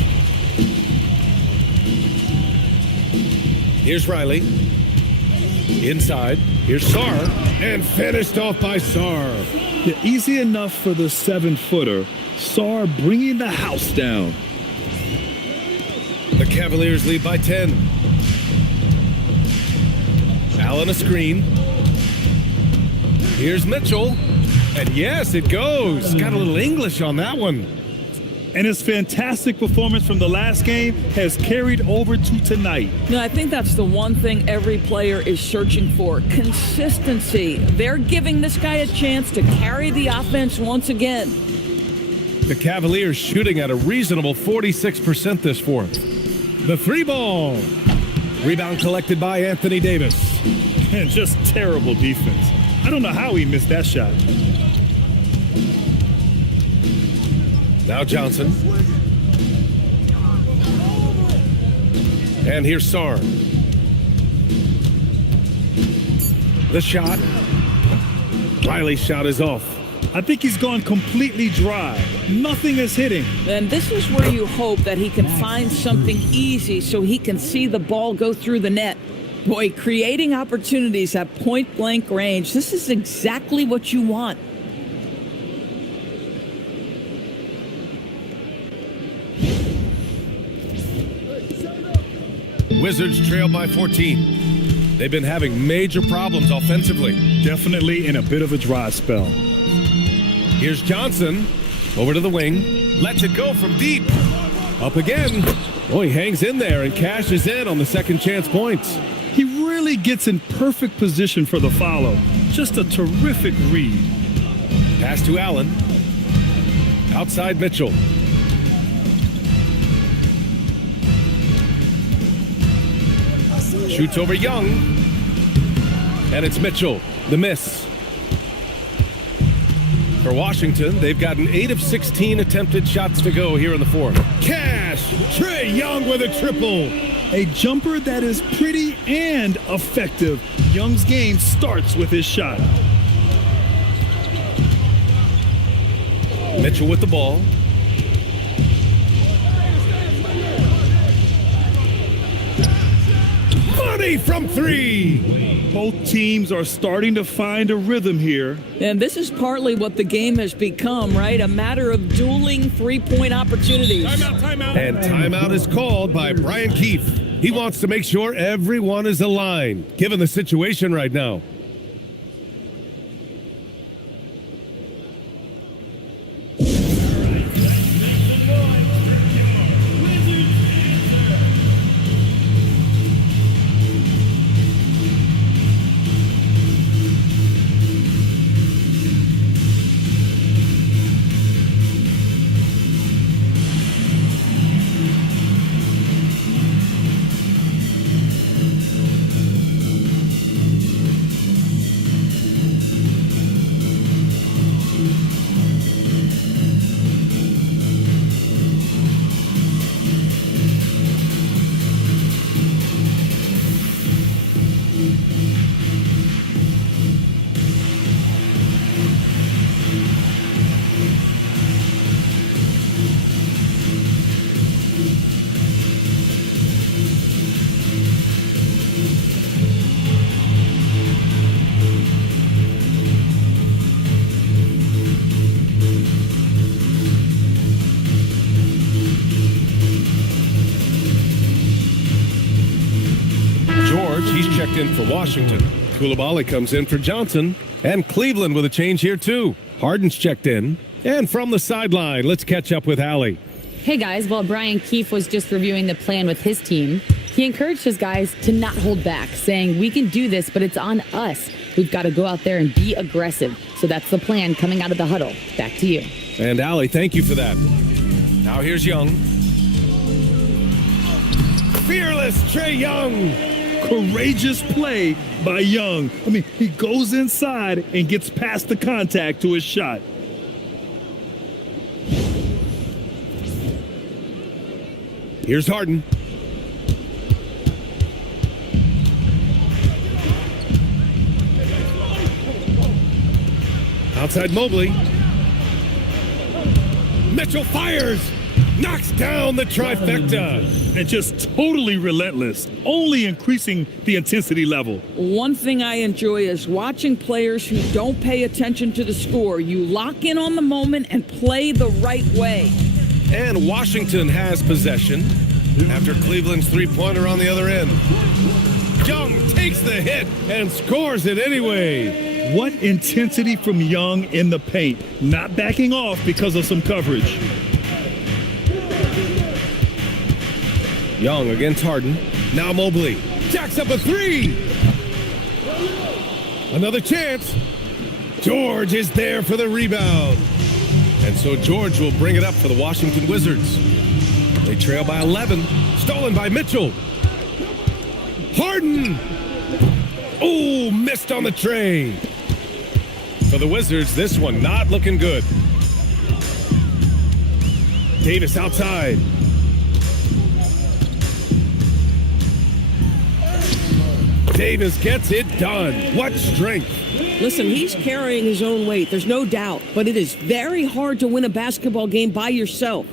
Here's Riley. Inside. Here's Sarr. And finished off by Sarr. Yeah, easy enough for the 7-footer. Sarr bringing the house down. The Cavaliers lead by 10. Allen a screen. Here's Mitchell. And yes, it goes. Got a little English on that one. And his fantastic performance from the last game has carried over to tonight. No, I think that's the one thing every player is searching for. Consistency. They're giving this guy a chance to carry the offense once again. The Cavaliers shooting at a reasonable 46% this fourth. The 3-ball. Rebound collected by Anthony Davis. And just terrible defense. I don't know how he missed that shot. Now Johnson. And here's Sarr. The shot. Riley's shot is off. I think he's gone completely dry. Nothing is hitting. And this is where you hope that he can find something easy so he can see the ball go through the net. Boy, creating opportunities at point-blank range, this is exactly what you want. Wizards trail by 14. They've been having major problems offensively. Definitely in a bit of a dry spell. Here's Johnson. Over to the wing. Lets it go from deep. Up again. Oh, he hangs in there and cashes in on the second chance points. He really gets in perfect position for the follow. Just a terrific read. Pass to Allen. Outside Mitchell. Shoots over Young. And it's Mitchell. The miss. For Washington, they've gotten 8 of 16 attempted shots to go here in the fourth. Cash! Trae Young with a triple. A jumper that is pretty and effective. Young's game starts with his shot. Mitchell with the ball. Money from three. Both teams are starting to find a rhythm here. And this is partly what the game has become, right? A matter of dueling three-point opportunities. Timeout. And timeout is called by Brian Keefe. He wants to make sure everyone is aligned, given the situation right now. He's checked in for Washington. Coulibaly comes in for Johnson. And Cleveland with a change here, too. Harden's checked in. And from the sideline, let's catch up with Allie. Hey guys, while Brian Keefe was just reviewing the plan with his team, he encouraged his guys to not hold back, saying, we can do this, but it's on us. We've got to go out there and be aggressive. So that's the plan coming out of the huddle. Back to you. And Allie, thank you for that. Now here's Young. Fearless Trae Young. Courageous play by Young. I mean, he goes inside and gets past the contact to his shot. Here's Harden. Outside Mobley. Mitchell fires. Knocks down the trifecta. And just totally relentless, only increasing the intensity level. One thing I enjoy is watching players who don't pay attention to the score. You lock in on the moment and play the right way. And Washington has possession after Cleveland's three-pointer on the other end. Young takes the hit and scores it anyway. What intensity from Young in the paint, not backing off because of some coverage. Young against Harden. Now Mobley. Jacks up a three. Another chance. George is there for the rebound. And so George will bring it up for the Washington Wizards. They trail by 11. Stolen by Mitchell. Harden. Oh, missed on the tray. For the Wizards, this one not looking good. Davis outside. Davis gets it done. What strength. Listen, he's carrying his own weight. There's no doubt. But it is very hard to win a basketball game by yourself.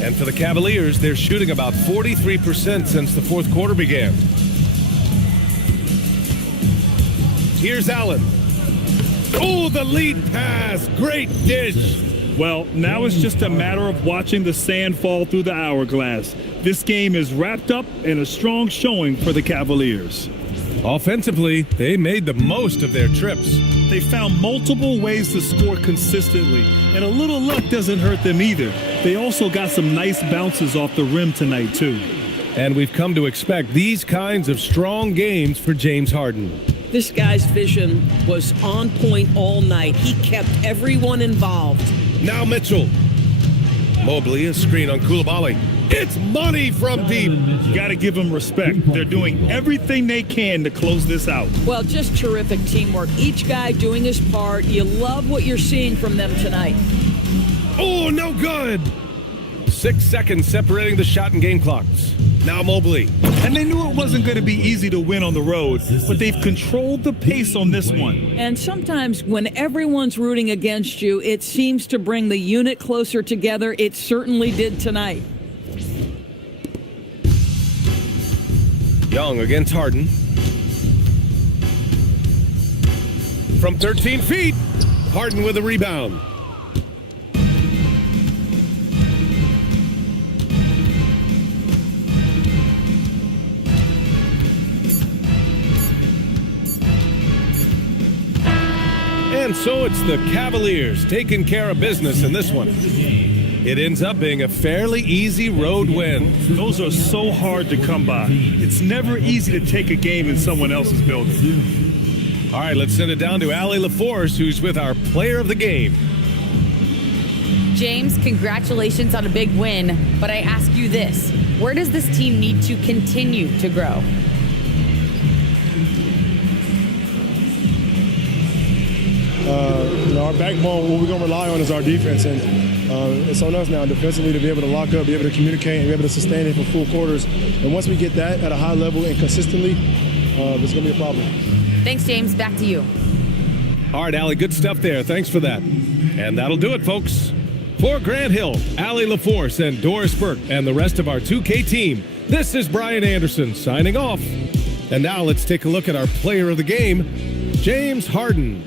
And for the Cavaliers, they're shooting about 43% since the fourth quarter began. Here's Allen. Oh, the lead pass. Great dish. Well, now it's just a matter of watching the sand fall through the hourglass. This game is wrapped up in a strong showing for the Cavaliers. Offensively, they made the most of their trips. They found multiple ways to score consistently, and a little luck doesn't hurt them either. They also got some nice bounces off the rim tonight, too. And we've come to expect these kinds of strong games for James Harden. This guy's vision was on point all night. He kept everyone involved. Now Mitchell. Mobley, a screen on Coulibaly. It's money from deep. You got to give them respect. They're doing everything they can to close this out. Well, just terrific teamwork. Each guy doing his part. You love what you're seeing from them tonight. Oh, no good. 6 seconds separating the shot and game clocks. Now Mobley. And they knew it wasn't going to be easy to win on the road, but they've controlled the pace on this one. And sometimes when everyone's rooting against you, it seems to bring the unit closer together. It certainly did tonight. Young against Harden. From 13 feet, Harden with a rebound. And so it's the Cavaliers taking care of business in this one. It ends up being a fairly easy road win. Those are so hard to come by. It's never easy to take a game in someone else's building. All right, let's send it down to Allie LaForce, who's with our player of the game. James, congratulations on a big win, but I ask you this. Where does this team need to continue to grow? Our backbone, what we're going to rely on is our defense, and it's on us now defensively to be able to lock up, be able to communicate, and be able to sustain it for full quarters. And once we get that at a high level and consistently, it's going to be a problem. Thanks, James. Back to you. All right, Allie, good stuff there. Thanks for that. And that'll do it, folks. For Grant Hill, Allie LaForce, and Doris Burke, and the rest of our 2K team, this is Brian Anderson signing off. And now let's take a look at our player of the game, James Harden.